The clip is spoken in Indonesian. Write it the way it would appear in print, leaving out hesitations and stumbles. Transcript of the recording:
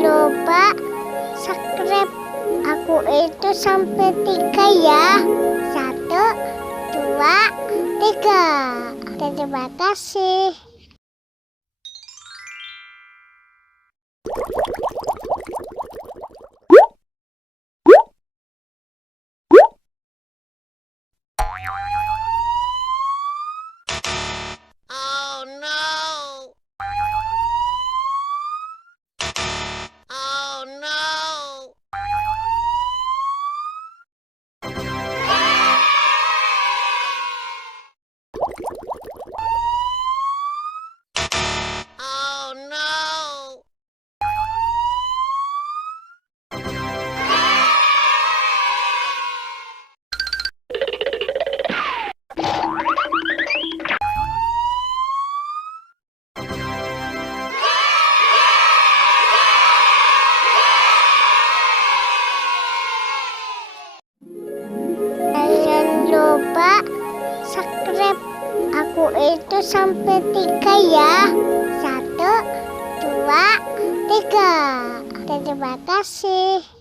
lupa subscribe aku itu sampai 3 ya. 1, 2, 3. Terima kasih. Oh no! Oh no! Oh no! Jangan lupa subscribe aku itu sampai 3 ya. 1, 2, 3. Terima kasih.